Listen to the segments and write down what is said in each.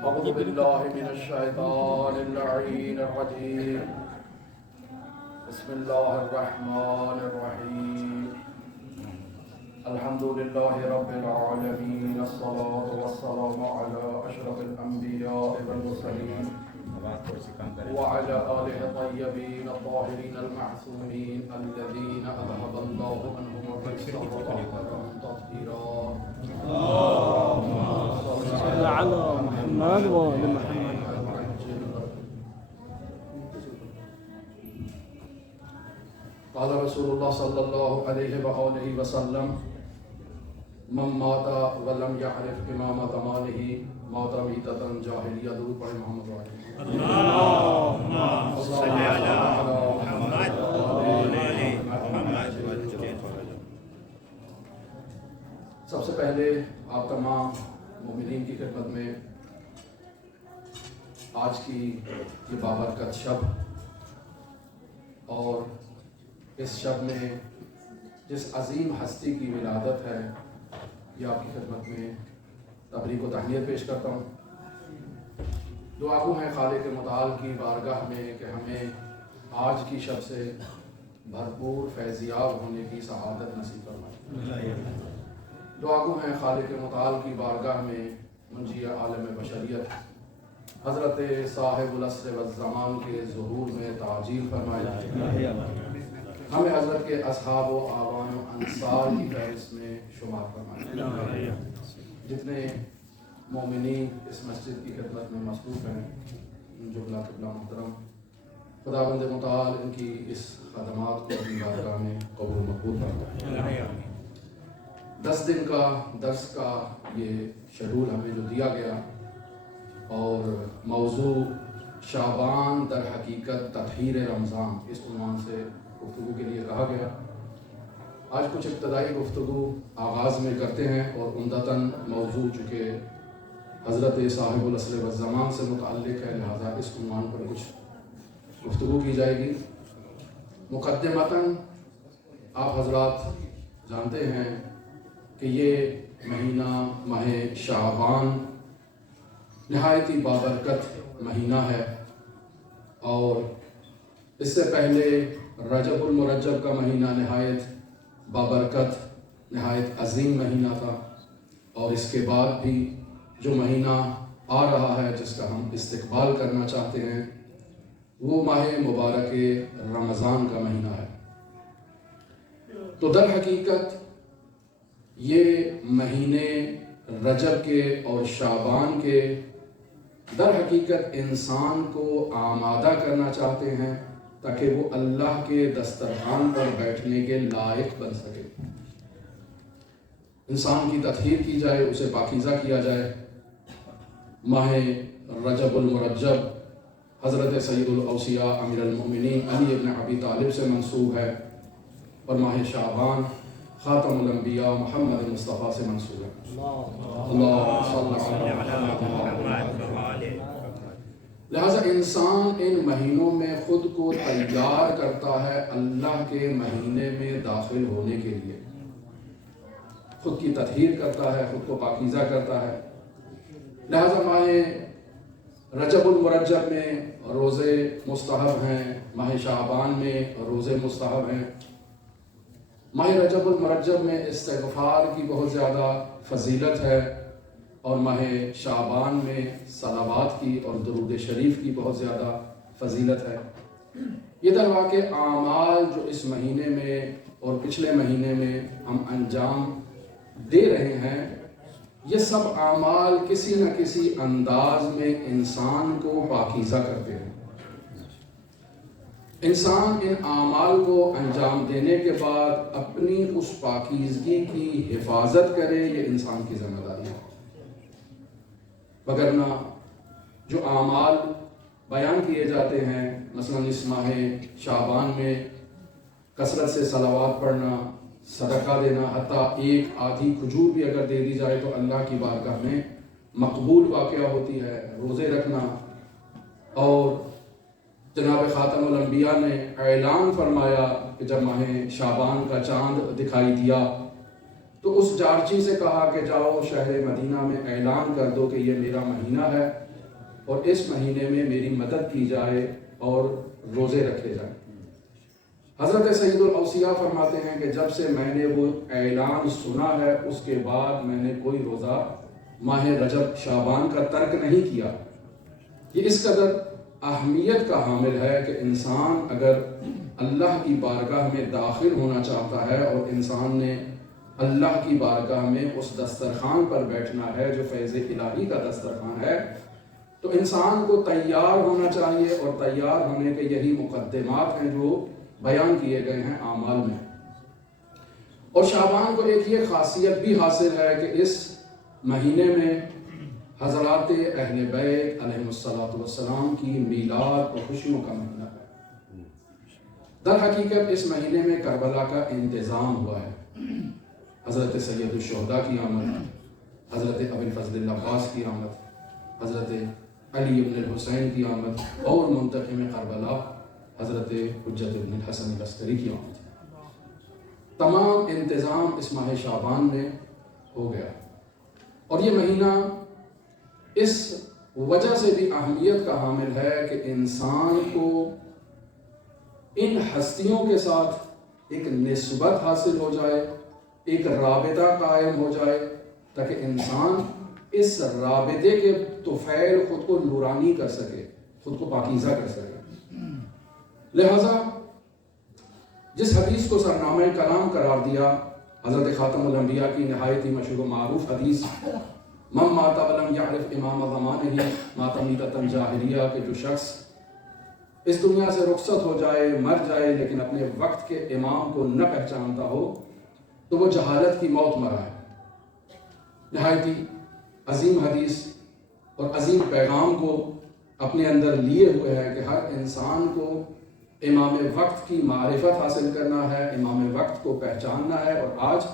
أعوذ بالله من الشيطان اللعين الرجيم. بسم الله الرحمن الرحيم. الحمد لله رب العالمين. الصلاة والسلام على أشرف الأنبياء والمرسلين وعلى آله الطيبين الطاهرين المعصومين الذين أذهب الله عنهم الرجس وطهرهم تطهيرا. صل على محمد وآل محمد. قال رسول الله صلى الله عليه وآله وسلم: من مات ولم يعرف إمام زمانه مات ميتة جاهلية. درود پڑھیں محمد وعلى اللهم صل على محمد وآل محمد. سب سے پہلے آپ تمام مومنین کی خدمت میں آج کی یہ بابرکت شب اور اس شب میں جس عظیم ہستی کی ولادت ہے یہ آپ کی خدمت میں تبریک و تہنیت پیش کرتا ہوں. دعا گو ہیں خالق متعال کی بارگاہ میں کہ ہمیں آج کی شب سے بھرپور فیضیاب ہونے کی سعادت نصیب فرمائے. دعا گو ہیں خالق متعال کی بارگاہ میں منجی عالم بشریت حضرت صاحب العصر والزمان کے ظہور میں تعجیل فرمائے. ہمیں حضرت کے اصحاب و آبان و انصار کی فہرست میں شمار فرمائے. جتنے مومنین اس مسجد کی خدمت میں مصروف ہیں جملہ قبلہ محترم، خداوند متعال ان کی اس خدمات کو اپنی بارگاہ میں قبول مقبول فرمائے. 10 دن کا درس کا یہ شیڈول ہمیں جو دیا گیا اور موضوع شعبان در حقیقت تطہیر رمضان اس عنوان سے گفتگو کے لیے کہا گیا. آج کچھ ابتدائی گفتگو آغاز میں کرتے ہیں اور عمدتاً موضوع چونکہ حضرت صاحب العصر والزمان سے متعلق ہے لہذا اس عنوان پر کچھ گفتگو کی جائے گی. مقدمتاً آپ حضرات جانتے ہیں کہ یہ مہینہ ماہ شعبان نہایت ہی بابرکت مہینہ ہے اور اس سے پہلے رجب المرجب کا مہینہ نہایت بابرکت نہایت عظیم مہینہ تھا اور اس کے بعد بھی جو مہینہ آ رہا ہے جس کا ہم استقبال کرنا چاہتے ہیں وہ ماہ مبارک رمضان کا مہینہ ہے. تو در حقیقت یہ مہینے رجب کے اور شعبان کے در حقیقت انسان کو آمادہ کرنا چاہتے ہیں تاکہ وہ اللہ کے دسترخوان پر بیٹھنے کے لائق بن سکے. انسان کی تطہیر کی جائے، اسے پاکیزہ کیا جائے. ماہ رجب المرجب حضرت سید الاوصیاء امیر المؤمنین علی ابن ابی طالب سے منسوب ہے اور ماہ شعبان خاتم الانبیاء محمد مصطفیٰ سے منسوب ہے. لہذا انسان ان مہینوں میں خود کو تیار کرتا ہے اللہ کے مہینے میں داخل ہونے کے لیے. خود کی تطہیر کرتا ہے، خود کو پاکیزہ کرتا ہے. لہذا ماہ رجب المرجب میں روزے مستحب ہیں، ماہ شعبان میں روزے مستحب ہیں. ماہ رجب المرجب میں استغفار کی بہت زیادہ فضیلت ہے اور ماہ شعبان میں صلوات کی اور درود شریف کی بہت زیادہ فضیلت ہے. یہ در واقع اعمال جو اس مہینے میں اور پچھلے مہینے میں ہم انجام دے رہے ہیں یہ سب اعمال کسی نہ کسی انداز میں انسان کو پاکیزہ کرتے ہیں. انسان ان اعمال کو انجام دینے کے بعد اپنی اس پاکیزگی کی حفاظت کرے، یہ انسان کی ذمہ داری ہے. وگرنہ جو اعمال بیان کیے جاتے ہیں مثلا اس ماہ شعبان میں کثرت سے صلوات پڑھنا، صدقہ دینا، حتیٰ ایک آدھی کھجور بھی اگر دے دی جائے تو اللہ کی بارگاہ میں مقبول واقعہ ہوتی ہے. روزے رکھنا اور جناب خاتم الانبیاء نے اعلان فرمایا کہ جب ماہ شعبان کا چاند دکھائی دیا تو اس جارچی سے کہا کہ جاؤ شہر مدینہ میں اعلان کر دو کہ یہ میرا مہینہ ہے اور اس مہینے میں میری مدد کی جائے اور روزے رکھے جائیں۔ حضرت سید الاوصیاء فرماتے ہیں کہ جب سے میں نے وہ اعلان سنا ہے اس کے بعد میں نے کوئی روزہ ماہ رجب شعبان کا ترک نہیں کیا۔ یہ اس قدر اہمیت کا حامل ہے کہ انسان اگر اللہ کی بارگاہ میں داخل ہونا چاہتا ہے اور انسان نے اللہ کی بارگاہ میں اس دسترخوان پر بیٹھنا ہے جو فیض الہی کا دسترخوان ہے، تو انسان کو تیار ہونا چاہیے، اور تیار ہونے کے یہی مقدمات ہیں جو بیان کیے گئے ہیں اعمال میں۔ اور شعبان کو ایک یہ خاصیت بھی حاصل ہے کہ اس مہینے میں حضرات اہل بیت علیہ السلام کی میلاد اور خوشیوں کا مہینہ ہے۔ در حقیقت اس مہینے میں کربلا کا انتظام ہوا ہے۔ حضرت سید الشہداء کی آمد، حضرت ابو الفضل العباس کی آمد، حضرت علی ابن الحسین کی آمد، اور منتقم کربلا حضرت حجت ابن الحسن العسکری کی آمد۔ تمام انتظام اس ماہ شعبان میں ہو گیا، اور یہ مہینہ اس وجہ سے بھی اہمیت کا حامل ہے کہ انسان کو ان ہستیوں کے ساتھ ایک نسبت حاصل ہو جائے، ایک رابطہ قائم ہو جائے، تاکہ انسان اس رابطے کے طفیل خود کو نورانی کر سکے، خود کو پاکیزہ کر سکے۔ لہذا جس حدیث کو سرنامہ کلام قرار دیا، حضرت خاتم الانبیاء کی نہایت ہی مشہور و معروف حدیث من مات ولم یعرف امام زمانہ مات میتۃ جاہلیہ، کہ جو شخص اس دنیا سے رخصت ہو جائے، مر جائے، لیکن اپنے وقت کے امام کو نہ پہچانتا ہو، تو وہ جہالت کی موت مرا ہے۔ نہایت ہی عظیم حدیث اور عظیم پیغام کو اپنے اندر لیے ہوئے ہے کہ ہر انسان کو امام وقت کی معرفت حاصل کرنا ہے، امام وقت کو پہچاننا ہے، اور آج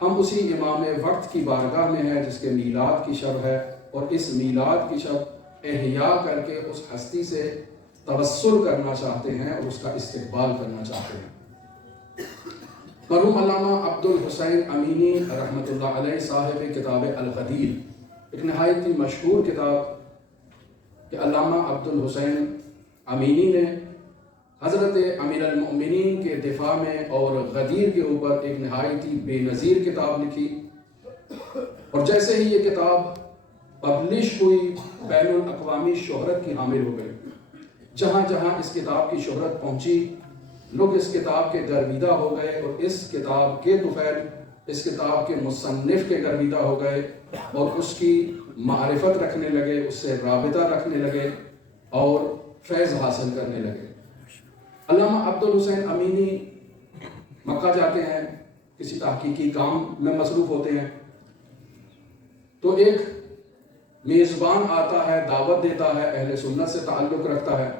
ہم اسی امام وقت کی بارگاہ میں ہیں جس کے میلاد کی شب ہے، اور اس میلاد کی شب احیاء کر کے اس ہستی سے توسل کرنا چاہتے ہیں اور اس کا استقبال کرنا چاہتے ہیں۔ مرحوم علامہ عبد الحسین امینی رحمۃ اللہ علیہ صاحب کتاب الغدیر، ایک نہایت ہی مشہور کتاب کہ علامہ عبد الحسین امینی نے حضرت امیر المؤمنین کے دفاع میں اور غدیر کے اوپر ایک نہایت ہی بے نظیر کتاب لکھی، اور جیسے ہی یہ کتاب پبلش ہوئی بین الاقوامی شہرت کی حامل ہو گئی۔ جہاں جہاں اس کتاب کی شہرت پہنچی، لوگ اس کتاب کے گرویدہ ہو گئے، اور اس کتاب کے طفیل اس کتاب کے مصنف کے گرویدہ ہو گئے، اور اس کی معرفت رکھنے لگے، اس سے رابطہ رکھنے لگے، اور فیض حاصل کرنے لگے۔ علامہ عبد الحسین امینی مکہ جاتے ہیں، کسی تحقیقی کام میں مصروف ہوتے ہیں، تو ایک میزبان آتا ہے، دعوت دیتا ہے، اہل سنت سے تعلق رکھتا ہے،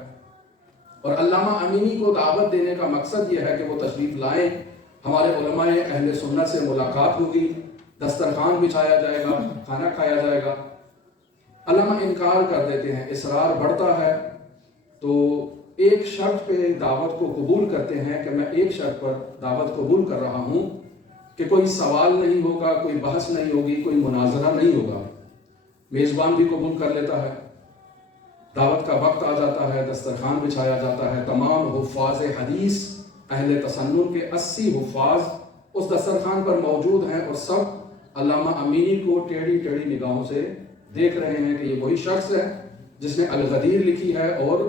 اور علامہ امینی کو دعوت دینے کا مقصد یہ ہے کہ وہ تشریف لائیں، ہمارے علماء اہل سنت سے ملاقات ہوگی، دسترخوان بچھایا جائے گا، کھانا کھایا جائے گا۔ علامہ انکار کر دیتے ہیں، اصرار بڑھتا ہے، تو ایک شرط پہ دعوت کو قبول کرتے ہیں کہ میں ایک شرط پر دعوت قبول کر رہا ہوں کہ کوئی سوال نہیں ہوگا، کوئی بحث نہیں ہوگی، کوئی مناظرہ نہیں ہوگا۔ میزبان بھی قبول کر لیتا ہے، دعوت کا وقت آ جاتا ہے، دسترخوان بچھایا جاتا ہے، تمام حفاظ حدیث اہل تسنن کے 80 حفاظ اس دسترخوان پر موجود ہیں، اور سب علامہ امینی کو ٹیڑھی ٹیڑھی نگاہوں سے دیکھ رہے ہیں کہ یہ وہی شخص ہے جس نے الغدیر لکھی ہے اور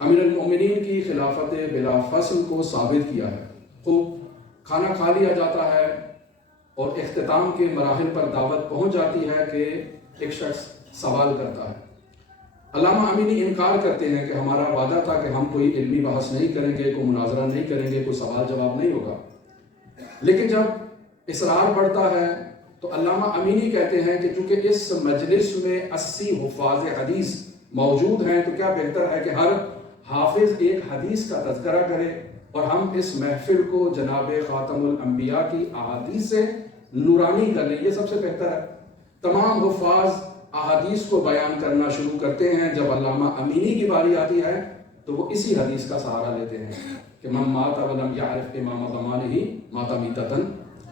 امیر المؤمنین کی خلافت بلا فصل کو ثابت کیا ہے۔ خوب کھانا کھا لیا جاتا ہے، اور اختتام کے مراحل پر دعوت پہنچ جاتی ہے کہ ایک شخص سوال کرتا ہے۔ علامہ امینی انکار کرتے ہیں کہ ہمارا وعدہ تھا کہ ہم کوئی علمی بحث نہیں کریں گے، کوئی مناظرہ نہیں کریں گے، کوئی سوال جواب نہیں ہوگا۔ لیکن جب اصرار بڑھتا ہے تو علامہ امینی کہتے ہیں کہ چونکہ اس مجلس میں 80 حفاظ حدیث موجود ہیں، تو کیا بہتر ہے کہ ہر حافظ ایک حدیث کا تذکرہ کرے، اور ہم اس محفل کو جناب خاتم الانبیاء کی احادیث سے نورانی کر لیں، یہ سب سے بہتر ہے۔ تمام حفاظ احادیث کو بیان کرنا شروع کرتے ہیں۔ جب علامہ امینی کی باری آتی ہے تو وہ اسی حدیث کا سہارا لیتے ہیں کہ من مات ولم یعرف امام زمانہ مات میتۃ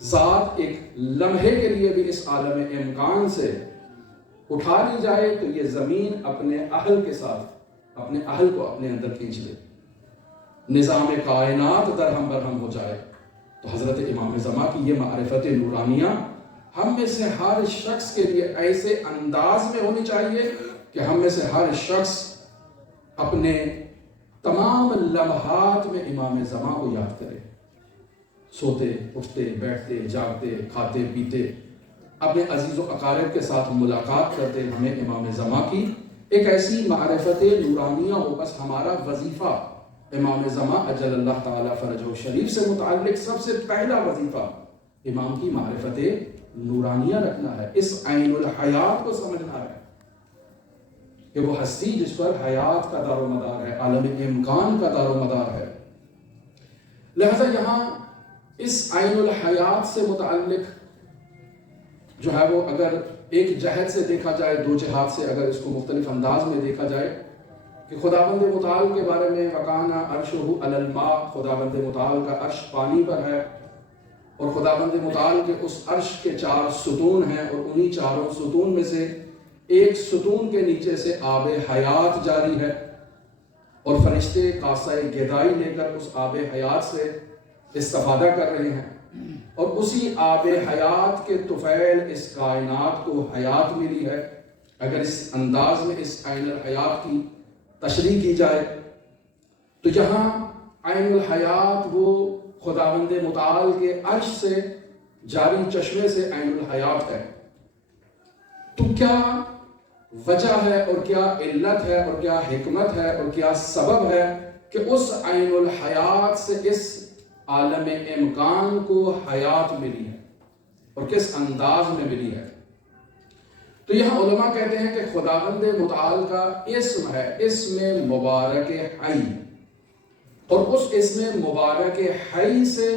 ذات ایک لمحے کے لیے بھی اس عالم امکان سے اٹھا لی جائے تو یہ زمین اپنے اہل کے ساتھ اپنے اہل کو اپنے اندر کھینچ لے، نظام کائنات درہم برہم ہو جائے، تو حضرت امام زمان کی یہ معرفت نورانیہ ہم میں سے ہر شخص کے لیے ایسے انداز میں ہونی چاہیے کہ ہم میں سے ہر شخص اپنے تمام لمحات میں امام زمان کو یاد کرے، سوتے اٹھتے بیٹھتے جاگتے کھاتے پیتے اپنے عزیز و اقارب کے ساتھ ملاقات کرتے ہمیں امام زمان کی ایک ایسی معرفت نورانیہ ہو۔ بس ہمارا وظیفہ امام زمان اجل اللہ تعالی فرجہ شریف سے متعلق سب سے پہلا وظیفہ امام کی معرفت نورانیہ رکھنا ہے، اس عین الحیات کو سمجھنا ہے کہ وہ ہستی جس پر حیات کا دار و مدار ہے، عالم امکان کا دار و مدار ہے۔ لہذا یہاں اس عین الحیات سے متعلق جو ہے وہ اگر ایک جہت سے دیکھا جائے، دو جہات سے اگر اس کو مختلف انداز میں دیکھا جائے کہ خداوند متعال کے بارے میں وَكَانَ عَرْشُهُ عَلَى الْمَاءِ، خداوند متعال کا عرش پانی پر ہے، اور خداوند متعال کے اس عرش کے 4 ستون ہیں، اور انہی 4 ستون میں سے ایک ستون کے نیچے سے آب حیات جاری ہے، اور فرشتے کاسہ گدائی لے کر اس آب حیات سے استفادہ کر رہے ہیں، اور اسی آب حیات کے طفیل اس کائنات کو حیات ملی ہے۔ اگر اس انداز میں اس عین الحیات کی تشریح کی جائے تو یہاں عین الحیات وہ خداوند متعال کے عرش سے جاری چشمے سے عین الحیات ہے۔ تو کیا وجہ ہے اور کیا علت ہے اور کیا حکمت ہے اور کیا سبب ہے کہ اس عین الحیات سے اس عالم امکان کو حیات ملی ہے اور کس انداز میں ملی ہے؟ تو یہاں علماء کہتے ہیں کہ خداوند متعال کا اسم ہے اسم مبارک حی، اور اس اسم مبارک حی سے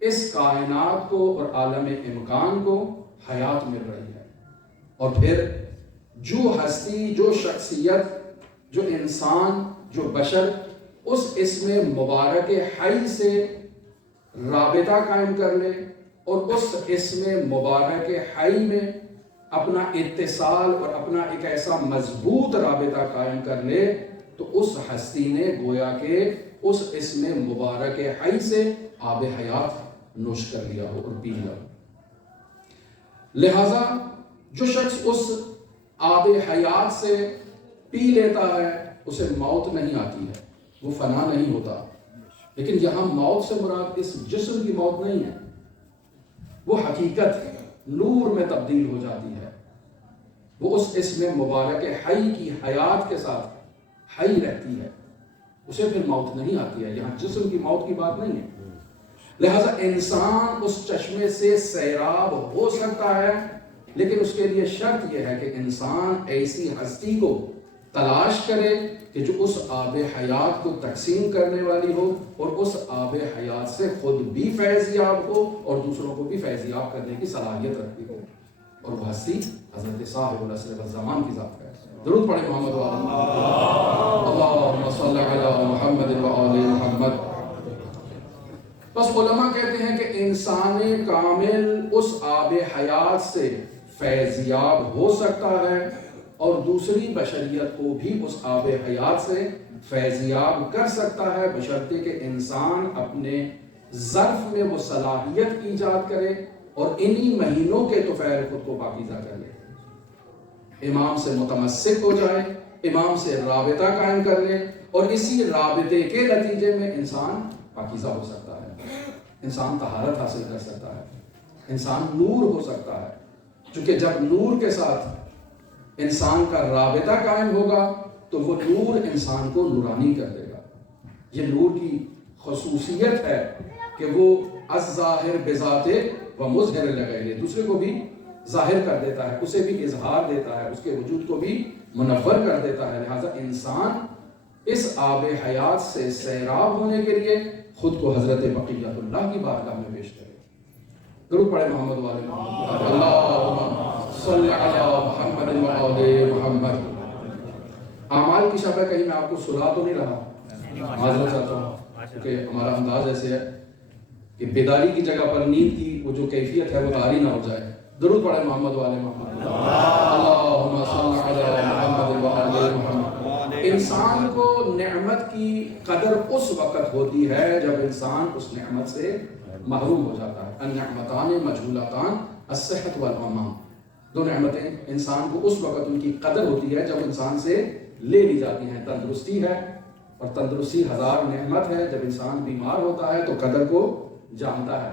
اس کائنات کو اور عالم امکان کو حیات مل رہی ہے، اور پھر جو ہستی، جو شخصیت، جو انسان، جو بشر اس اسم مبارک حی سے رابطہ قائم کر لے اور اس اسم مبارک حی میں اپنا اتصال اور اپنا ایک ایسا مضبوط رابطہ قائم کر لے تو اس ہستی نے گویا کہ اس اسم مبارک حی سے آب حیات نوش کر لیا ہو اور پی لیا ہو۔ لہذا جو شخص اس آب حیات سے پی لیتا ہے اسے موت نہیں آتی ہے، وہ فنا نہیں ہوتا، لیکن یہاں موت سے مراد اس جسم کی موت نہیں ہے، وہ حقیقت نور میں تبدیل ہو جاتی ہے، وہ اس اسم مبارک حی کی حیات کے ساتھ حی رہتی ہے، اسے پھر موت نہیں آتی ہے، یہاں جسم کی موت کی بات نہیں ہے۔ لہذا انسان اس چشمے سے سیراب ہو سکتا ہے، لیکن اس کے لیے شرط یہ ہے کہ انسان ایسی ہستی کو تلاش کرے کہ جو اس آب حیات کو تقسیم کرنے والی ہو اور اس آب حیات سے خود بھی فیضیاب ہو اور دوسروں کو بھی فیضیاب کرنے کی صلاحیت رکھتی ہو، اور وہ ہستی حضرت صاحب العصر والزمان کی ذات ہے۔ درود پڑھیں محمد اللہم صلی علی محمد وآل محمد۔ بس علماء کہتے ہیں کہ انسان کامل اس آب حیات سے فیضیاب ہو سکتا ہے اور دوسری بشریت کو بھی اس آب حیات سے فیضیاب کر سکتا ہے، بشرطے کہ انسان اپنے ظرف میں وہ صلاحیت ایجاد کرے اور انہی مہینوں کے طفیل خود کو پاکیزہ کر لے، امام سے متمسک ہو جائے، امام سے رابطہ قائم کر لے، اور اسی رابطے کے نتیجے میں انسان پاکیزہ ہو سکتا ہے، انسان طہارت حاصل کر سکتا ہے، انسان نور ہو سکتا ہے، چونکہ جب نور کے ساتھ انسان کا رابطہ قائم ہوگا تو وہ نور انسان کو نورانی کر دے گا۔ یہ نور کی خصوصیت ہے کہ وہ الظاہر بذات و مظہر لغیرہ، دوسرے کو بھی ظاہر کر دیتا ہے، اسے بھی اظہار دیتا ہے، اس کے وجود کو بھی منور کر دیتا ہے۔ لہذا انسان اس آب حیات سے سیراب ہونے کے لیے خود کو حضرت بقیت اللہ کی بارگاہ میں پیش کرے۔ درود پڑھے محمد وآل محمد، اللہم صلی علی محمد وآل محمد۔ اعمال کی شبہ کہیں میں آپ کو سلا تو نہیں رہا، معذرت چاہتا ہوں کیونکہ ہمارا انداز ایسے ہے، کہ بیداری کی جگہ پر نیند کی وہ جو کیفیت ہے وہ طاری نہ ہو جائے. درود پڑھیں محمد والے محمد. اللہم صل علی محمد وآل محمد. انسان کو نعمت کی قدر اس وقت ہوتی ہے جب انسان اس نعمت سے محروم ہو جاتا ہے. النعمتان مجہولتان الصحت والامان. دو نعمتیں انسان کو اس وقت ان کی قدر ہوتی ہے جب انسان سے لے لی جاتی ہیں. تندرستی ہے، اور تندرستی ہزار نعمت ہے. جب انسان بیمار ہوتا ہے تو قدر کو جانتا ہے.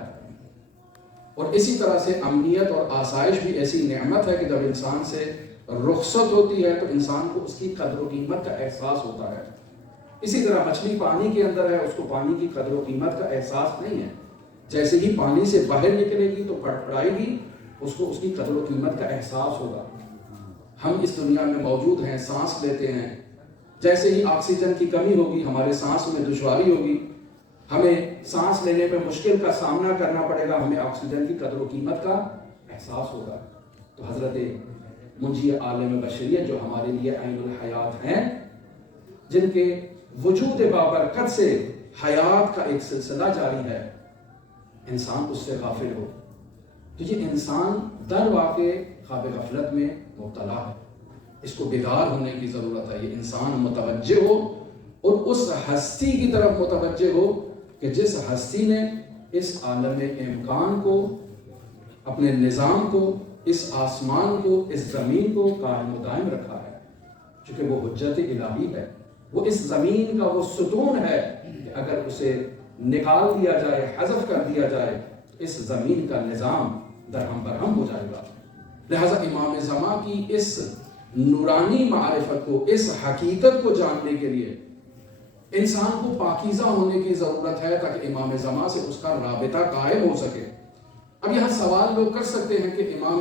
اور اسی طرح سے امنیت اور آسائش بھی ایسی نعمت ہے کہ جب انسان سے رخصت ہوتی ہے تو انسان کو اس کی قدر و قیمت کا احساس ہوتا ہے. اسی طرح مچھلی پانی کے اندر ہے، اس کو پانی کی قدر و قیمت کا احساس نہیں ہے. جیسے ہی پانی سے باہر نکلے گی تو پڑپڑائے گی، اس کو اس کی قدر و قیمت کا احساس ہوگا. ہم اس دنیا میں موجود ہیں، سانس لیتے ہیں. جیسے ہی آکسیجن کی کمی ہوگی، ہمارے سانس میں دشواری ہوگی، ہمیں سانس لینے میں مشکل کا سامنا کرنا پڑے گا، ہمیں آکسیجن کی قدر و قیمت کا احساس ہوگا. تو حضرت منجی عالم بشریت جو ہمارے لیے عین الحیات ہیں، جن کے وجود بابرکت سے حیات کا ایک سلسلہ جاری ہے، انسان اس سے غافل ہو تو یہ انسان در واقع خواب غفلت میں مبتلا ہے. اس کو بیدار ہونے کی ضرورت ہے. یہ انسان متوجہ ہو اور اس ہستی کی طرف متوجہ ہو کہ جس ہستی نے اس عالم امکان کو، اپنے نظام کو، اس آسمان کو، اس زمین کو قائم و دائم رکھا ہے. چونکہ وہ حجت الہی ہے، وہ اس زمین کا وہ ستون ہے کہ اگر اسے نکال دیا جائے، حذف کر دیا جائے، اس زمین کا نظام درہم برہم ہو جائے گا. لہذا امام زمان کی اس نورانی معرفت کو، اس حقیقت کو جاننے کے لیے انسان کو پاکیزہ ہونے کی ضرورت ہے تاکہ امام زمان سے اس کا رابطہ قائم ہو سکے. اب یہاں سوال لوگ کر سکتے ہیں کہ امام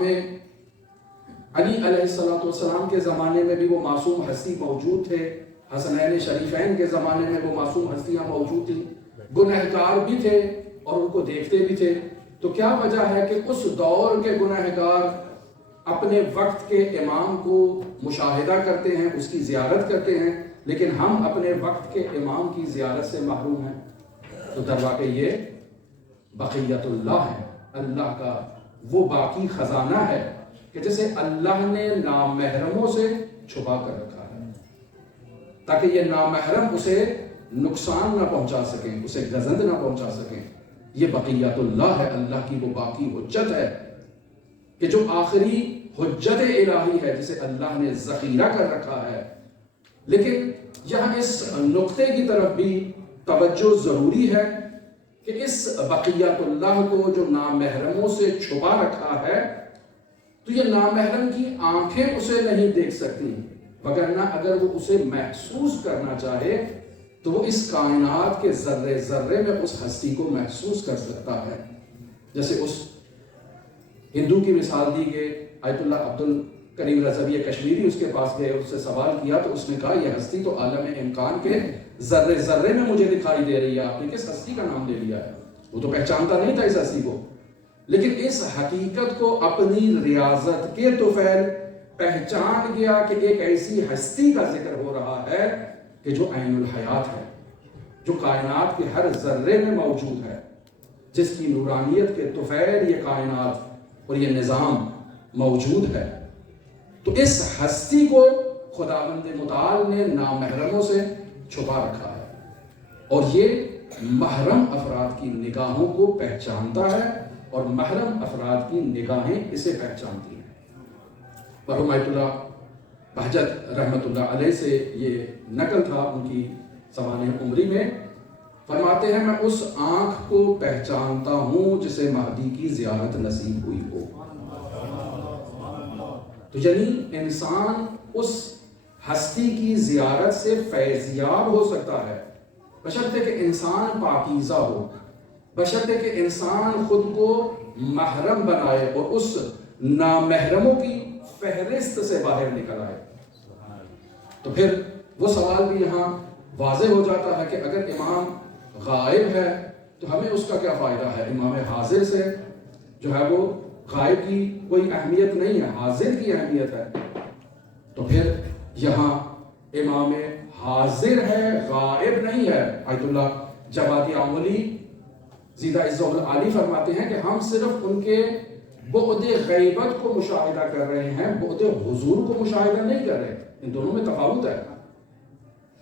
علی علیہ السلام کے زمانے میں بھی وہ معصوم ہستی موجود تھے، حسنین شریفین کے زمانے میں وہ معصوم ہستیاں موجود تھیں، گنہگار بھی تھے اور ان کو دیکھتے بھی تھے. تو کیا وجہ ہے کہ اس دور کے گنہگار اپنے وقت کے امام کو مشاہدہ کرتے ہیں، اس کی زیارت کرتے ہیں، لیکن ہم اپنے وقت کے امام کی زیارت سے محروم ہیں؟ تو در واقع یہ بقیت اللہ ہے، اللہ کا وہ باقی خزانہ ہے کہ جسے اللہ نے نامحرموں سے چھپا کر رکھا ہے تاکہ یہ نامحرم اسے نقصان نہ پہنچا سکیں، اسے گزند نہ پہنچا سکیں. یہ بقیت اللہ ہے، اللہ کی وہ باقی حجت ہے کہ جو آخری حجت الہی ہے جسے اللہ نے ذخیرہ کر رکھا ہے. لیکن یہاں اس نقطے کی طرف بھی توجہ ضروری ہے کہ اس بقیت اللہ کو جو نامحرموں سے چھپا رکھا ہے، تو یہ نامحرم کی آنکھیں اسے نہیں دیکھ سکتی، وگرنہ اگر وہ اسے محسوس کرنا چاہے تو وہ اس کائنات کے ذرے ذرے میں اس ہستی کو محسوس کر سکتا ہے. جیسے اس ہندو کی مثال دی گئی، آیت اللہ عبد الکریم رضوی کشمیری اس کے پاس گئے، اس سے سوال کیا تو اس نے کہا یہ ہستی تو عالم امکان کے ذرے ذرے میں مجھے دکھائی دے رہی ہے، آپ نے کس ہستی کا نام لے لیا ہے؟ وہ تو پہچانتا نہیں تھا اس ہستی کو، لیکن اس حقیقت کو اپنی ریاضت کے طفیل پہچان گیا کہ ایک ایسی ہستی کا ذکر ہو رہا ہے کہ جو عین الحیات ہے، جو کائنات کے ہر ذرے میں موجود ہے، جس کی نورانیت کے طفیل یہ کائنات اور یہ نظام موجود ہے. تو اس ہستی کو خداوند متعال نے نامحرموں سے چھپا رکھا ہے، اور یہ محرم افراد کی نگاہوں کو پہچانتا ہے اور محرم افراد کی نگاہیں اسے پہچانتی ہیں. مرحوم آیت اللہ بہجت رحمت اللہ علیہ سے یہ نقل تھا ان کی سوانح عمری میں، فرماتے ہیں میں اس آنکھ کو پہچانتا ہوں جسے مہدی کی زیارت نصیب ہوئی ہو. تو یعنی انسان اس ہستی کی زیارت سے فیضیاب ہو سکتا ہے بشرطے کہ انسان پاکیزہ ہو، بشرطے کہ انسان خود کو محرم بنائے اور اس نامحرموں کی فہرست سے باہر نکل آئے. تو پھر وہ سوال بھی یہاں واضح ہو جاتا ہے کہ اگر امام غائب ہے تو ہمیں اس کا کیا فائدہ ہے؟ امام حاضر سے جو ہے وہ غائب کی کوئی اہمیت نہیں ہے، حاضر کی اہمیت ہے. تو پھر یہاں امام حاضر ہے، غائب نہیں ہے. آیت اللہ جوادی عملی زیدہ عزہ العالی فرماتے ہیں کہ ہم صرف ان کے بعد غیبت کو مشاہدہ کر رہے ہیں، بعد حضور کو مشاہدہ نہیں کر رہے. ان دونوں میں تفاوت ہے.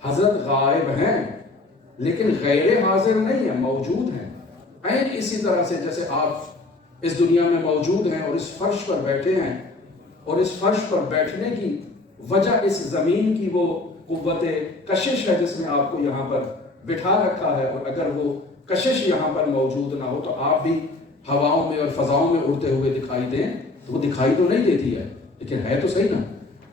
حضرت غائب ہیں لیکن غیر حاضر نہیں ہیں، موجود ہیں. عین اسی طرح سے جیسے آپ اس دنیا میں موجود ہیں اور اس فرش پر بیٹھے ہیں، اور اس فرش پر بیٹھنے کی وجہ اس زمین کی وہ قوت کشش ہے جس میں آپ کو یہاں پر بٹھا رکھا ہے. اور اگر وہ کشش یہاں پر موجود نہ ہو تو آپ بھی ہواؤں میں اور فضاؤں میں اڑتے ہوئے دکھائی دیں تو وہ دکھائی تو نہیں دیتی ہے، لیکن ہے تو صحیح نا.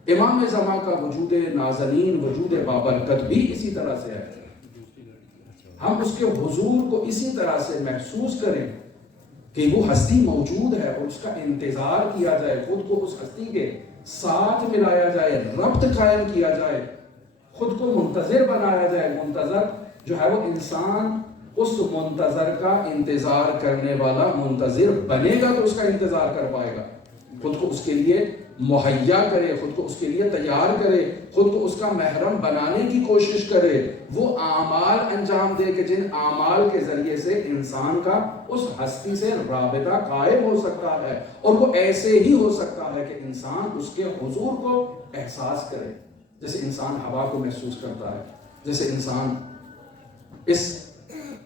امام زمان کا وجود نازنین، وجود بابرکت بھی اسی طرح سے ہے. ہم اس کے حضور کو اسی طرح سے محسوس کریں کہ وہ ہستی موجود ہے اور اس کا انتظار کیا جائے، خود کو اس ہستی کے ساتھ ملایا جائے، ربط قائم کیا جائے، خود کو منتظر بنایا جائے. منتظر جو ہے وہ انسان اس منتظر کا انتظار کرنے والا منتظر بنے گا تو اس کا انتظار کر پائے گا. خود کو اس کے لیے مہیا کرے، خود کو اس کے لیے تیار کرے، خود کو اس کا محرم بنانے کی کوشش کرے، وہ اعمال انجام دے کہ جن اعمال کے ذریعے سے انسان کا اس ہستی سے رابطہ قائم ہو سکتا ہے. اور وہ ایسے ہی ہو سکتا ہے کہ انسان اس کے حضور کو احساس کرے، جیسے انسان ہوا کو محسوس کرتا ہے، جیسے انسان اس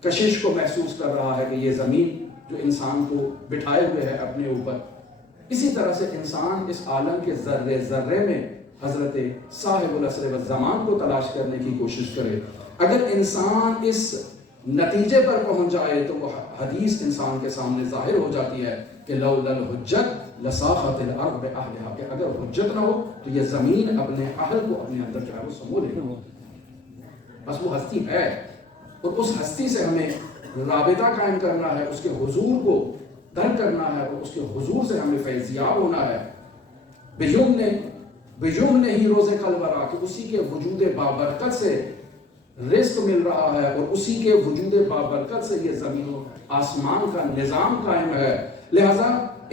کشش کو محسوس کر رہا ہے کہ یہ زمین جو انسان کو بٹھائے ہوئے ہے اپنے اوپر. اسی طرح سے انسان اس عالم کے ذرے ذرے میں حضرت صاحب العصر والزمان کو تلاش کرنے کی کوشش کرے. اگر انسان اس نتیجے پر پہنچ جائے تو وہ حدیث انسان کے سامنے ظاہر ہو جاتی ہے کہ لولا الحجت لساخت الارض باہلھا، کہ اگر حجت نہ ہو تو یہ زمین اپنے اہل کو اپنے اندر جو ہے وہ سمو لے. بس وہ ہستی ہے اور اس ہستی سے ہمیں رابطہ قائم کرنا ہے، اس کے حضور کو درک کرنا ہے اور اس کے حضور سے ہمیں فیضیاب ہونا ہے. بیوم نے ہی روز قلبرا کہ اسی کے وجود بابرکت سے رزق مل رہا ہے اور اسی کے وجود بابرکت سے یہ زمین و آسمان کا نظام قائم ہے. لہذا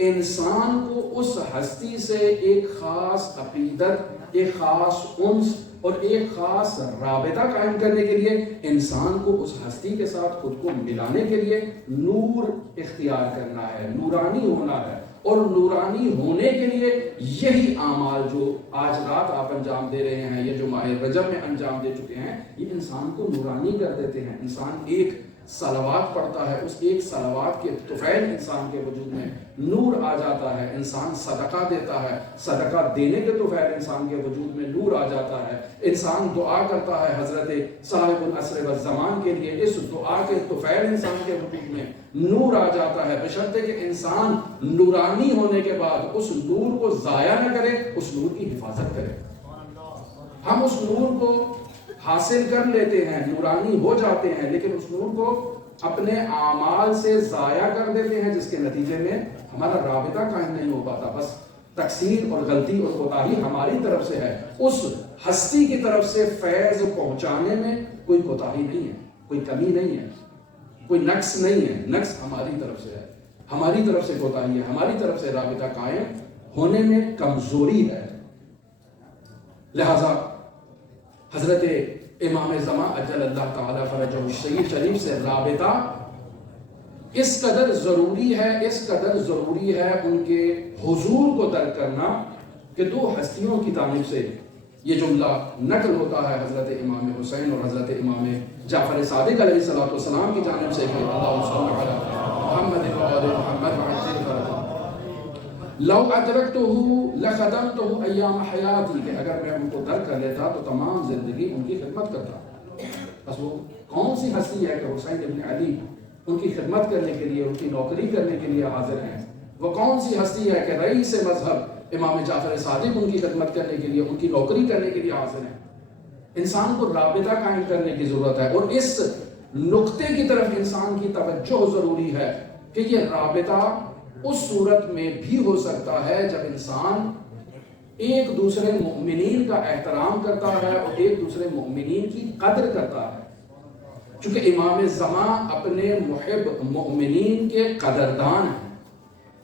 انسان کو اس ہستی سے ایک خاص عقیدت، ایک خاص انس اور ایک خاص رابطہ قائم کرنے کے لیے انسان کو اس ہستی کے ساتھ خود کو ملانے کے لیے نور اختیار کرنا ہے، نورانی ہونا ہے. اور نورانی ہونے کے لیے یہی اعمال جو آج رات آپ انجام دے رہے ہیں، یہ جو ماہ رجب میں انجام دے چکے ہیں، یہ انسان کو نورانی کر دیتے ہیں. انسان ایک صلوات پڑھتا ہے، اس ایک صلوات کے طفیل انسان کے وجود میں نور آ جاتا ہے. انسان صدقہ دیتا ہے، صدقہ دینے کے طفیل انسان کے وجود میں نور آ جاتا ہے. انسان دعا کرتا ہے حضرت صاحب العصر والزمان کے لیے، اس دعا کے طفیل انسان کے وجود میں نور آ جاتا ہے، بشرطے کہ انسان نورانی ہونے کے بعد اس نور کو ضائع نہ کرے، اس نور کی حفاظت کرے. ہم اس نور کو حاصل کر لیتے ہیں، نورانی ہو جاتے ہیں، لیکن اس نور کو اپنے اعمال سے ضائع کر دیتے ہیں، جس کے نتیجے میں ہمارا رابطہ قائم نہیں ہو پاتا. بس تقصیر اور غلطی اور کوتاہی ہماری طرف سے ہے. اس ہستی کی طرف سے فیض پہنچانے میں کوئی کوتاہی نہیں ہے، کوئی کمی نہیں ہے، کوئی نقص نہیں ہے. نقص ہماری طرف سے ہے، ہماری طرف سے کوتاہی ہے، ہماری طرف سے رابطہ قائم ہونے میں کمزوری ہے. لہذا حضرت امام زمان اجل اللہ تعالیٰ فرجہ الشریف شریف سے رابطہ اس قدر ضروری ہے، اس قدر ضروری ہے ان کے حضور کو درک کرنا کہ دو ہستیوں کی جانب سے یہ جملہ نقل ہوتا ہے حضرت امام حسین اور حضرت امام جعفر صادق علیہ السلام کی جانب سے کہ اللہم صل علی محمد و آل محمد وعجل فرجہ لو ادرکتہ لخدمتہ ایام حیاتی، کہ اگر میں ان کو درک کر لیتا تو تمام زندگی ان کی خدمت کرتا. بس وہ کون سی ہستی ہے کہ حسین ابن علی ان کی خدمت کرنے کے لیے، ان کی نوکری کرنے کے لیے حاضر ہیں؟ وہ کون سی ہستی ہے کہ رئیس مذہب امام جعفر صادق ان کی خدمت کرنے کے لیے، ان کی نوکری کرنے کے لیے حاضر ہیں؟ انسان کو رابطہ قائم کرنے کی ضرورت ہے، اور اس نقطے کی طرف انسان کی توجہ ضروری ہے کہ یہ رابطہ اس صورت میں بھی ہو سکتا ہے جب انسان ایک دوسرے مؤمنین کا احترام کرتا ہے اور ایک دوسرے مؤمنین کی قدر کرتا ہے. چونکہ امام زمان اپنے محب مؤمنین کے قدردان ہیں.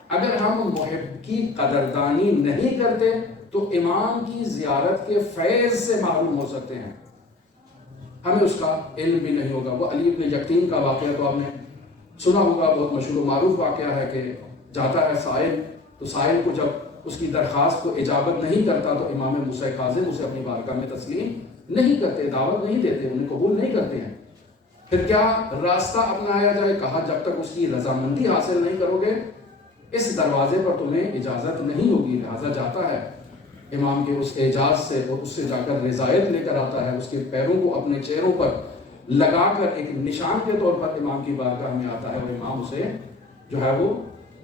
اگر ہم محب کی قدردانی نہیں کرتے تو امام کی زیارت کے فیض سے معلوم ہو سکتے ہیں، ہمیں اس کا علم بھی نہیں ہوگا. وہ علی بن یقین کا واقعہ تو آپ نے سنا ہوگا بہت مشہور و معروف واقعہ ہے کہ جاتا ہے سائل، تو سائل کو جب اس کی درخواست کو اجابت نہیں کرتا تو امام موسیٰ کاظم اسے اپنی بارگاہ میں تسلیم نہیں کرتے، دعوت نہیں دیتے، انہیں قبول نہیں کرتے ہیں۔ پھر کیا راستہ اپنایا جائے؟ کہا جب تک اس کی رضامندی حاصل نہیں کرو گے اس دروازے پر تمہیں اجازت نہیں ہوگی۔ لہٰذا جاتا ہے امام کے اس اعجاز سے اور اس سے جا کر رضایت لے کر آتا ہے، اس کے پیروں کو اپنے چہروں پر لگا کر ایک نشان کے طور پر امام کی بارگاہ میں آتا ہے، اور امام اسے جو ہے وہ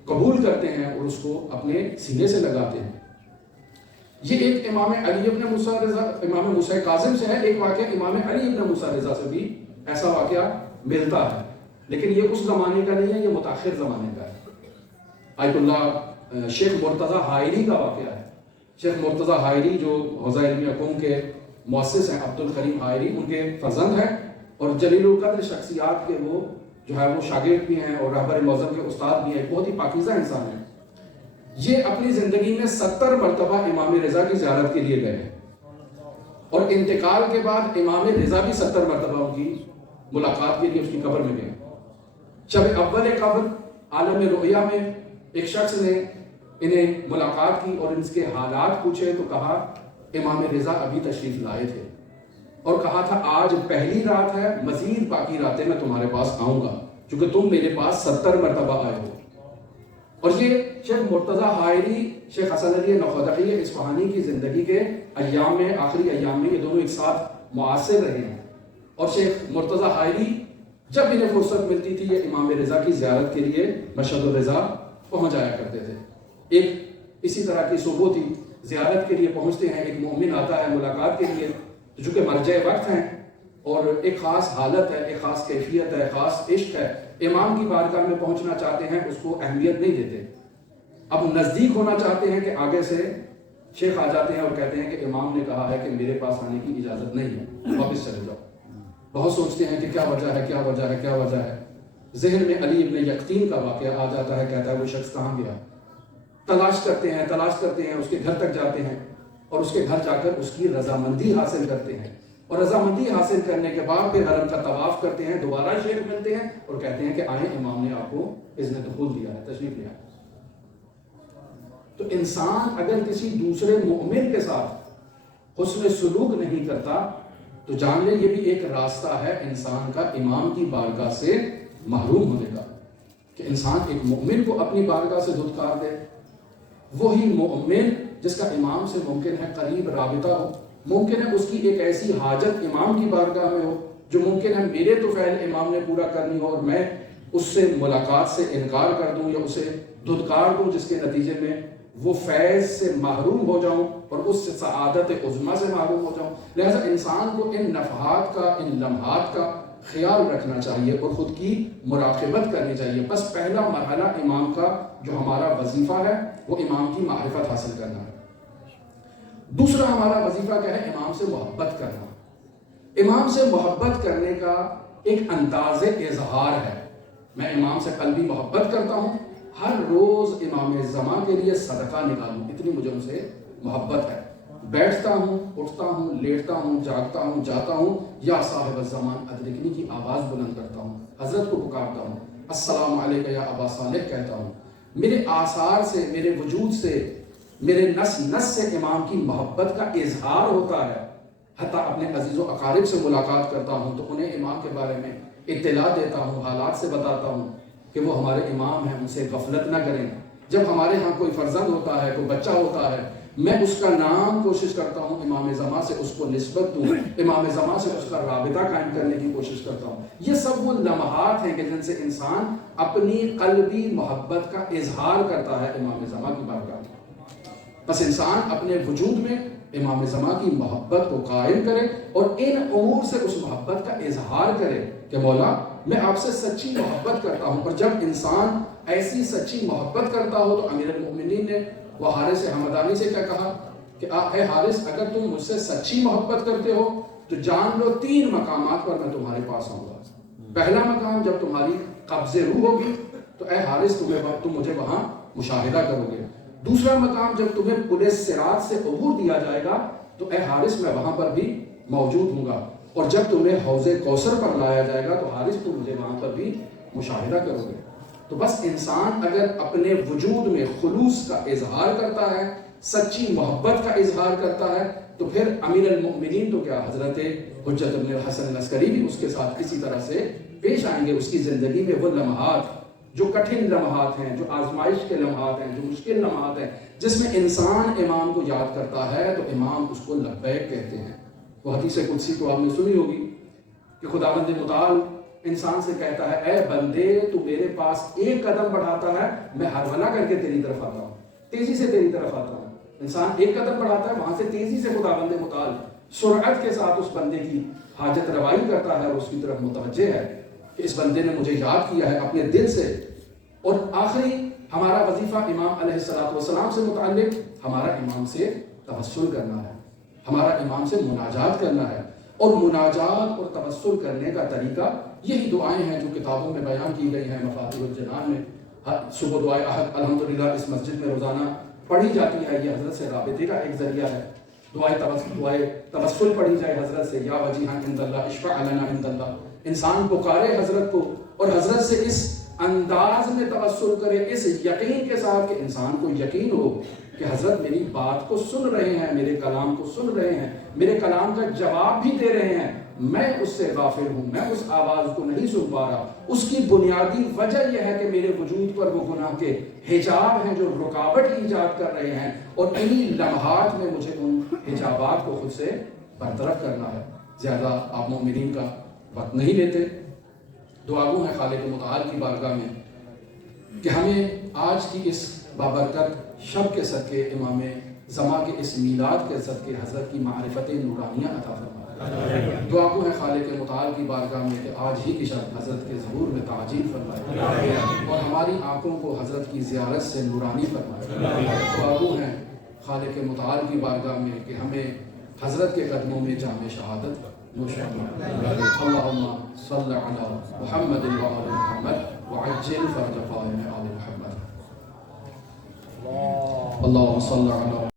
قبول کرتے ہیں اور اس کو اپنے سینے سے لگاتے ہیں۔ یہ ایک امام علی ابن موسیٰ رضا، امام موسیٰ کاظم سے ہے۔ ایک واقعہ امام علی ابن موسیٰ رضا سے بھی ایسا واقعہ ملتا ہے، لیکن یہ اس زمانے کا نہیں ہے، یہ متاخر زمانے کا ہے۔ آیت اللہ شیخ مرتضیٰ حائری کا واقعہ ہے۔ شیخ مرتضیٰ حائری جو حوزہ علم قوم کے مؤسس ہیں، عبد الکریم حائری ان کے فرزند ہیں اور جلیل القدر شخصیات کے وہ جو ہے وہ شاگرد بھی ہیں اور رہبر معظم کے استاد بھی ہیں، بہت ہی پاکیزہ انسان ہیں۔ یہ اپنی زندگی میں 70 مرتبہ امام رضا کی زیارت کے لیے گئے ہیں، اور انتقال کے بعد امام رضا بھی 70 مرتبہ ان کی ملاقات کے لیے اس کی قبر میں گئے۔ شب اول قبر عالم رؤیا میں ایک شخص نے انہیں ملاقات کی اور ان کے حالات پوچھے تو کہا امام رضا ابھی تشریف لائے تھے اور کہا تھا آج پہلی رات ہے، مزید باقی راتیں میں تمہارے پاس آؤں گا کیونکہ تم میرے پاس 70 مرتبہ آئے ہو۔ اور یہ شیخ مرتضیٰ حائری، شیخ حسن علی نخودقی اصفہانی کی زندگی کے ایام میں، آخری ایام میں یہ دونوں ایک ساتھ معاصر رہے ہیں، اور شیخ مرتضیٰ حائری جب انہیں فرصت ملتی تھی یہ امام رضا کی زیارت کے لیے مشہد الرضا پہنچ جایا کرتے تھے۔ ایک اسی طرح کی صبح تھی، زیارت کے لیے پہنچتے ہیں، ایک مومن آتا ہے ملاقات کے لیے، چونکہ مرجع وقت ہیں اور ایک خاص حالت ہے، ایک خاص کیفیت ہے، خاص عشق ہے، امام کی بارگاہ میں پہنچنا چاہتے ہیں، اس کو اہمیت نہیں دیتے۔ اب نزدیک ہونا چاہتے ہیں کہ آگے سے شیخ آ جاتے ہیں اور کہتے ہیں کہ امام نے کہا ہے کہ میرے پاس آنے کی اجازت نہیں ہے، واپس چلے جاؤ۔ بہت سوچتے ہیں کہ کیا وجہ ہے، کیا وجہ ہے، کیا وجہ ہے۔ ذہن میں علی ابن یقطین کا واقعہ آ جاتا ہے، کہتا ہے وہ شخص کہاں گیا؟ تلاش کرتے ہیں، اس کے گھر تک جاتے ہیں اور اس کے گھر جا کر اس کی رضامندی حاصل کرتے ہیں، اور رضامندی حاصل کرنے کے بعد پھر حرم کا طواف کرتے ہیں، دوبارہ شیخ ملتے ہیں اور کہتے ہیں کہ آئیں امام نے آپ کو اذن دخول دیا ہے، تشریف لے آئیں۔ تو انسان اگر کسی دوسرے مومن کے ساتھ حسن سلوک نہیں کرتا تو جان لے یہ بھی ایک راستہ ہے انسان کا امام کی بارگاہ سے محروم ہونے کا، کہ انسان ایک مومن کو اپنی بارگاہ سے دھتکار دے۔ وہی مومن جس کا امام سے ممکن ہے قریب رابطہ ہو، ممکن ہے اس کی ایک ایسی حاجت امام کی بارگاہ میں ہو جو ممکن ہے میرے تو فعل امام نے پورا کرنی ہو اور میں اس سے ملاقات سے انکار کر دوں یا اسے دھتکار دوں، جس کے نتیجے میں وہ فیض سے محروم ہو جاؤں اور اس سے سعادت عظمیٰ سے محروم ہو جاؤں۔ لہذا انسان کو ان نفحات کا، ان لمحات کا خیال رکھنا چاہیے اور خود کی مراقبت کرنی چاہیے۔ بس پہلا مرحلہ امام کا جو ہمارا وظیفہ ہے وہ امام کی معرفت حاصل کرنا ہے۔ دوسرا ہمارا وظیفہ کیا ہے؟ امام سے محبت کرنا۔ امام سے محبت کرنے کا ایک انداز اظہار ہے۔ میں امام سے قلبی محبت کرتا ہوں، ہر روز امام زمان کے لیے صدقہ نکالوں، اتنی مجھے ان سے محبت ہے۔ بیٹھتا ہوں، اٹھتا ہوں، لیٹتا ہوں، جاگتا ہوں، جاتا ہوں، یا صاحب الزمان ادرکنی کی آواز بلند کرتا ہوں، حضرت کو پکارتا ہوں، السلام علیکہ یا ابا صالح کہتا ہوں۔ میرے آثار سے، میرے وجود سے، میرے نس نس سے امام کی محبت کا اظہار ہوتا ہے۔ حتیٰ اپنے عزیز و اقارب سے ملاقات کرتا ہوں تو انہیں امام کے بارے میں اطلاع دیتا ہوں، حالات سے بتاتا ہوں کہ وہ ہمارے امام ہیں، ان سے غفلت نہ کریں۔ جب ہمارے ہاں کوئی فرزند ہوتا ہے، کوئی بچہ ہوتا ہے، میں اس کا نام کوشش کرتا ہوں امام زمان سے اس کو نسبت دوں، امام زمان سے اس کا رابطہ قائم کرنے کی کوشش کرتا ہوں۔ یہ سب وہ لمحات ہیں کہ جن سے انسان اپنی قلبی محبت کا اظہار کرتا ہے امام زمان کی بارگاہ میں۔ بس انسان اپنے وجود میں امام زمان کی محبت کو قائم کرے اور ان امور سے اس محبت کا اظہار کرے کہ مولا میں آپ سے سچی محبت کرتا ہوں۔ اور جب انسان ایسی سچی محبت کرتا ہو تو امیر المؤمنین نے وہ حارث حمدانی سے کیا کہا کہ اے حارث اگر تم مجھ سے سچی محبت کرتے ہو تو جان لو 3 مقامات پر میں تمہارے پاس آؤں گا۔ پہلا مقام جب تمہاری قبض روح ہوگی تو اے حارث تم مجھے وہاں مشاہدہ کرو گے۔ دوسرا مقام جب تمہیں پل صراط سے عبور دیا جائے گا تو اے حارث میں وہاں پر بھی موجود ہوں گا، اور جب تمہیں حوض کوثر پر لایا جائے گا تو حارث تم مجھے وہاں پر بھی مشاہدہ کرو گے. تو بس انسان اگر اپنے وجود میں خلوص کا اظہار کرتا ہے، سچی محبت کا اظہار کرتا ہے، تو پھر امیر المؤمنین تو کیا، حضرت حجت بن الحسن العسکری بھی اس کے ساتھ اسی طرح سے پیش آئیں گے. اس کی زندگی میں وہ لمحات جو کٹھن لمحات ہیں، جو آزمائش کے لمحات ہیں، جو مشکل لمحات ہیں، جس میں انسان امام کو یاد کرتا ہے تو امام اس کو لبیک کہتے ہیں. وہ حدیث قدسی تو آپ نے سنی ہوگی کہ خداوند متعال انسان سے کہتا ہے، اے بندے تو میرے پاس ایک قدم بڑھاتا ہے، میں ہرولہ کر کے تیری طرف آتا ہوں، تیزی سے تیری طرف آتا ہوں. انسان ایک قدم بڑھاتا ہے، وہاں سے تیزی سے خداوند متعال سرعت کے ساتھ اس بندے کی حاجت روائی کرتا ہے اور اس کی طرف متوجہ ہے کہ اس بندے نے مجھے یاد کیا ہے اپنے دل سے. اور آخری ہمارا وظیفہ امام علیہ السلام سے متعلق ہمارا امام سے توسل کرنا ہے، ہمارا امام سے مناجات کرنا ہے. اور مناجات اور توسل کرنے کا طریقہ یہی دعائیں ہیں جو کتابوں میں بیان کی گئی ہیں. مفاتیح الجنان میں صبح دعائے احد الحمدللہ اس مسجد میں روزانہ پڑھی جاتی ہے. یہ حضرت سے رابطے کا ایک ذریعہ ہے. دعائے توسل پڑھی جائے حضرت سے، یا وجیہا عند اللہ اشفع لنا عند اللہ. انسان پکارے حضرت کو اور حضرت سے اس انداز میں توسل کرے، اس یقین کے ساتھ کہ انسان کو یقین ہو کہ حضرت میری بات کو سن رہے ہیں، میرے کلام کو سن رہے ہیں، میرے کلام کا جواب بھی دے رہے ہیں. میں اس سے غافل ہوں، میں اس آواز کو نہیں سن پا رہا. اس کی بنیادی وجہ یہ ہے کہ میرے وجود پر وہ گناہ کے حجاب ہیں جو رکاوٹ ایجاد کر رہے ہیں، اور انہی لمحات میں مجھے ان حجابات کو خود سے برطرف کرنا ہے. زیادہ آپ مومنین کا وقت نہیں لیتے. دعا گو ہے خالق متعال کی بارگاہ میں کہ ہمیں آج کی اس بابرکت شب کے صدقے، امام زماں کے اس میلاد کے صدقے حضرت کی معرفت نورانیہ عطا فرمائے. دعا گو ہے خالق متعال کی بارگاہ میں کہ آج ہی کی شب حضرت کے ظہور میں تعجیل فرمائے اور ہماری آنکھوں کو حضرت کی زیارت سے نورانی فرمائے. دعا گو ہے خالق متعال کی بارگاہ میں کہ ہمیں حضرت کے قدموں میں جام شہادت نوش فرمائے. اللہم صلی علی محمد و آل محمد وعجل فرج قائم آل محمد. اللہم صلی علی